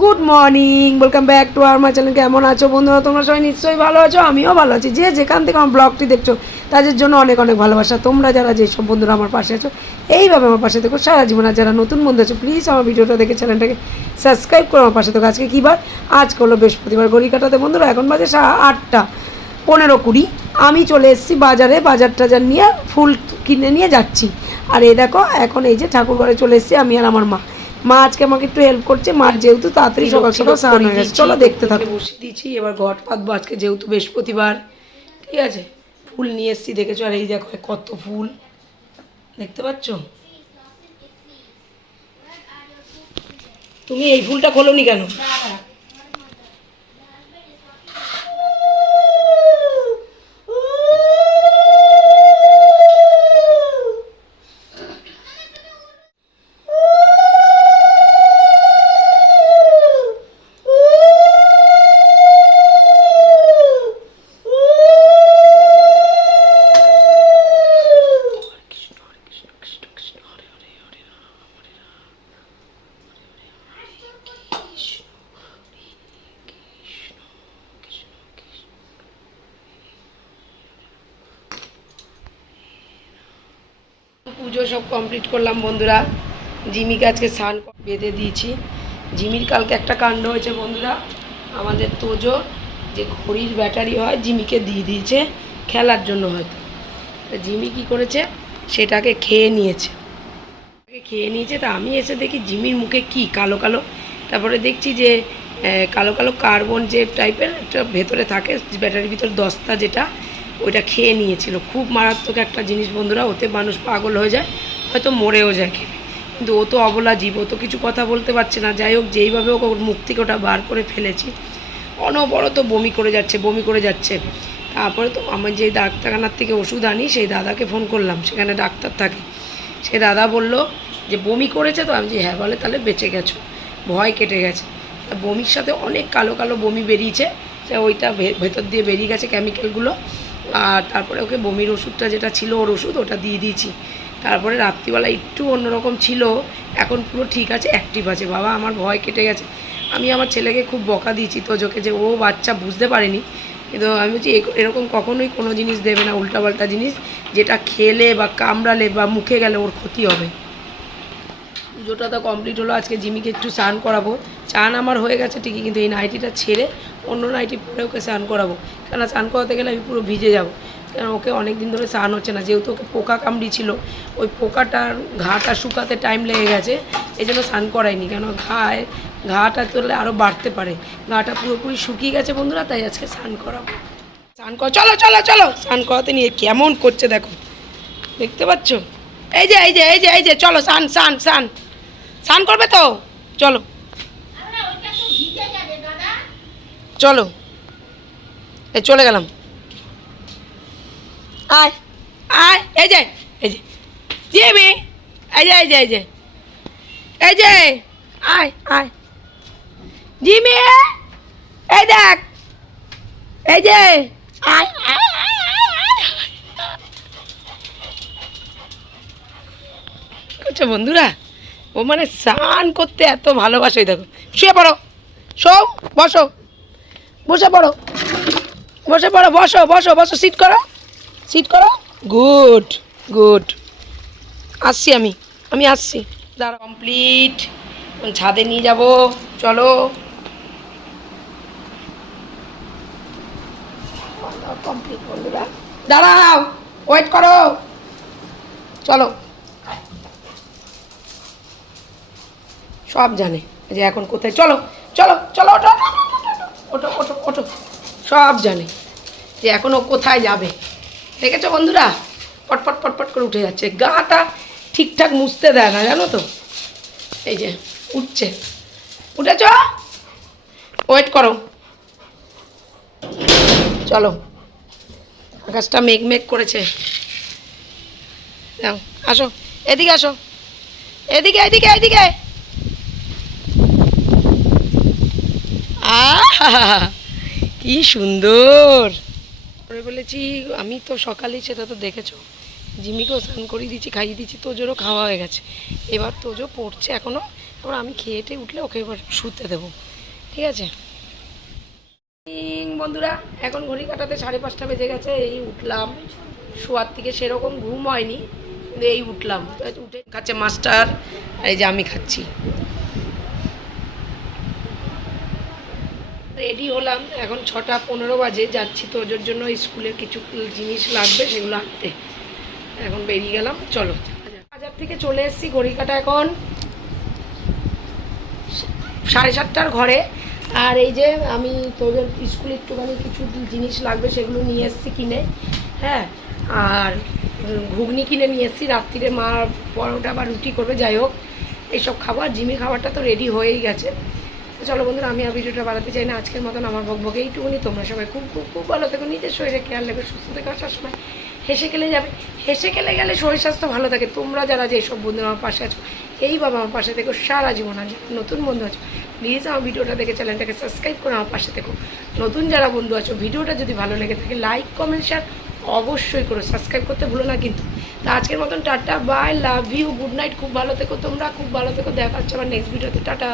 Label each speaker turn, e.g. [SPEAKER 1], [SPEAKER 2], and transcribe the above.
[SPEAKER 1] Morning welcome back to our my channel কেমন আছো বন্ধুরা? তোমরা সবাই নিশ্চয়ই ভালো আছো, আমিও ভালো আছি। যে যেখান থেকে আমার ব্লগটি দেখছ, তাদের জন্য অনেক অনেক ভালোবাসা। তোমরা যারা যেসব বন্ধুরা আমার পাশে আছো, এইভাবে আমার পাশে দেখো সারা জীবন আর যারা নতুন বন্ধু আছো প্লিজ আমার ভিডিওটা দেখে চ্যানেলটাকে সাবস্ক্রাইব করে আমার পাশে দেখো আজকে কী বার? আজকে হলো বৃহস্পতিবার, ঘড়ি কাটাতে। বন্ধুরা, এখন বাজে আটটা পনেরো কুড়ি। আমি চলে এসেছি বাজারে, বাজার টাজার নিয়ে ফুল কিনে নিয়ে যাচ্ছি। আর এই দেখো, এখন এই যে ঠাকুর ঘরে চলে এসেছি আমি আর আমার মা। মা আজকে আমাকে একটু হেল্প করছে মা যেহেতু তাড়াতাড়ি সকাল সকাল স্নান হয়ে গেছে। চলো দেখতে থাকো। বসিয়ে দিয়েছি এবার ঘট পাতবো আজকে যেহেতু বৃহস্পতিবার। ঠিক আছে? ফুল নিয়ে এসছি দেখেছ? আর এই দেখো কত ফুল। দেখতে পাচ্ছ? তুমি এই ফুলটা খোলোনি কেন? পুজো সব কমপ্লিট করলাম বন্ধুরা। জিমিকে আজকে স্নান বেঁধে দিয়েছি। জিমির কালকে একটা কাণ্ড হয়েছে বন্ধুরা। আমাদের তোজো যে ঘড়ির ব্যাটারি হয়, জিমিকে দিয়ে দিয়েছে খেলার জন্য হয়তো। জিমি কি করেছে? সেটাকে খেয়ে নিয়েছে। খেয়ে নিয়েছে, তা আমি এসে দেখি জিমির মুখে কি কালো কালো। তারপরে দেখছি যে কালো কালো কার্বন যে টাইপের একটা ভেতরে থাকে, ব্যাটারির ভিতর দস্তা যেটা ওইটা খেয়ে নিয়েছিল। খুব মারাত্মক একটা জিনিস বন্ধুরা, ওতে মানুষ পাগল হয়ে যায়, হয়তো মরেও যায় খেলে কিন্তু ও তো অবলা জীব, ও তো কিছু কথা বলতে পারছে না। যাই হোক, যেইভাবে ওর মুখ থেকে ওটা বার করে ফেলেছি। অনবরত বমি করে যাচ্ছে, বমি করে যাচ্ছে। তারপরে তো আমার যে ডাক্তারখানার থেকে ওষুধ আনি, সেই দাদাকে ফোন করলাম। সেখানে ডাক্তার থাকে। সে দাদা বলল যে, বমি করেছে তো? আমি যে হ্যাঁ বলে, তাহলে বেঁচে গেছো। ভয় কেটে গেছে। বমির সাথে অনেক কালো কালো বমি বেরিয়েছে। ওইটা ভেতর দিয়ে বেরিয়ে গেছে কেমিক্যালগুলো আর তারপরে ওকে বমির ওষুধটা যেটা ছিল ওর ওষুধ, ওটা দিয়ে দিয়েছি। তারপরে রাত্রিবেলা একটু অন্যরকম ছিল, এখন পুরো ঠিক আছে অ্যাক্টিভ আছে। বাবা, আমার ভয় কেটে গেছে। আমি আমার ছেলেকে খুব বকা দিয়েছি তোজোকে যে ও বাচ্চা বুঝতে পারেনি। কিন্তু আমি বলছি এরকম কখনোই কোনো জিনিস দেবে না, উল্টাপাল্টা জিনিস, যেটা খেলে বা কামড়ালে বা মুখে গেলে ওর ক্ষতি হবে। পুজোটা তো কমপ্লিট হলো, আজকে জিমিকে একটু স্নান করাবো। চান আমার হয়ে গেছে ঠিকই, কিন্তু এই নাইটিটা ছেড়ে অন্য নাইটি পরে ওকে স্নান করাবো। কেন স্নান করাতে গেলে আমি পুরো ভিজে যাব। কেন, ওকে অনেক দিন ধরে স্নান হচ্ছে না। যেহেতু ওকে পোকা কামড়িয়েছিল ওই পোকাটার ঘাটা শুকাতে টাইম লেগে গেছে, এই জন্য স্নান করাইনি। কেন, ঘায়, ঘাটা তোলে আরও বাড়তে পারে। ঘাটা পুরোপুরি শুকিয়ে গেছে বন্ধুরা, তাই আজকে স্নান করাবো। স্নান কর, চলো চলো চলো। স্নান করাতে নিয়ে কেমন করছে দেখো। দেখতে পাচ্ছ? এই যে এই যে এই যে এই যে, চলো, স্নান স্নান স্নান। স্নান করবে তো? চলো। চলো। এই চলে গেলাম। আয় আয়, এই যে এই যে। জিমি এই যে এই যে এই যে। এই যে, আয় আয়। জিমি এই দেখ। এই যে, আয় আয়। করছ বন্ধুরা, ও মানে স্নান করতে এত ভালোবাসে, দেখো। শুয়ে পড়ো। শো বসো। বসে পড়ো। বসে পড়ো বসো বসো বসো সিট করো। সিট করো। গুড গুড আসছি আমি আমি আসছি। দাঁড়া কমপ্লিট ছাদে নিয়ে যাব। চলো। কমপ্লিট বন্ধুরা। দাঁড়াও ওয়েট করো। চলো। সব জানে যে এখন কোথায়। চলো চলো চলো ওঠো। ওঠো ওঠো ওঠো। সব জানে যে এখন ও কোথায় যাবে। দেখেছ বন্ধুরা? পটপট পটপট করে উঠে যাচ্ছে। গাটা ঠিকঠাক মুছতে দেয় না, জানো তো? এই যে, উঠছে। উঠেছ? ওয়েট করো। চলো। আকাশটা মেঘ মেঘ করেছে। আসো। এদিকে আসো। এদিকে এদিকে এদিকে। কি সুন্দর। করে বলেছি, আমি তো সকালেই সেটা তো দেখেছ। জিমিকেও স্নান করিয়ে দিচ্ছি খাইয়ে দিচ্ছি তোজোরও খাওয়া হয়ে গেছে। এবার তোজো পড়ছে এখনও এবার আমি খেয়ে টেয়ে উঠলে ওকে এবার শুতে দেবো। ঠিক আছে? বন্ধুরা, এখন ঘড়ি কাটাতে সাড়ে পাঁচটা বেজে গেছে, এই উঠলাম। শোয়ার থেকে সেরকম ঘুম হয়নি এই উঠলাম। উঠে খাচ্ছে মাস্টার এই যে আমি খাচ্ছি। রেডি হলাম। এখন ছটা পনেরো বাজে, যাচ্ছি তোজোর জন্য স্কুলের কিছু জিনিস লাগবে সেগুলো আনতে। এখন বেরিয়ে গেলাম, চলো। বাজার থেকে চলে এসেছি ঘড়ি কাটা এখন সাড়ে সাতটার ঘরে। আর এই যে আমি তোদের স্কুলে একটুখানি কিছু জিনিস লাগবে সেগুলো নিয়ে এসেছি কিনে হ্যাঁ। আর ঘুগনি কিনে নিয়ে এসেছি, রাত্রিরে মা পরোটা বা রুটি করবে, যাই হোক। এইসব খাবার, জিমি খাবারটা তো রেডি হয়েই গেছে। তো চলো বন্ধুরা, আমি আর ভিডিওটা বাড়াতে চাই না। আজকের মতন আমার বকবকে এইটুকুনি তোমরা সবাই খুব খুব খুব ভালো থেকো। নিজের শরীরে খেয়াল রাখবে সুস্থ থেকে। আসার সময় হেসে খেলে যাবে। হেসে খেলে গেলে শরীর স্বাস্থ্য ভালো থাকে। তোমরা যারা যে সব বন্ধুরা আমার পাশে আছো, এই বাবা আমার পাশে থেকো। সারা জীবন আছে নতুন বন্ধু আছো প্লিজ আমার ভিডিওটা দেখে চ্যানেলটাকে সাবস্ক্রাইব করে আমার পাশে থেকো। নতুন যারা বন্ধু আছো, ভিডিওটা যদি ভালো লেগে থাকে লাইক কমেন্ট শেয়ার অবশ্যই করো। সাবস্ক্রাইব করতে ভুলো না কিন্তু। তা আজকের মতন tata bye love you good night খুব ভালো থেকো তোমরা, খুব ভালো থেকো। দেখা হচ্ছে আমার নেক্সট ভিডিওতে টাটা।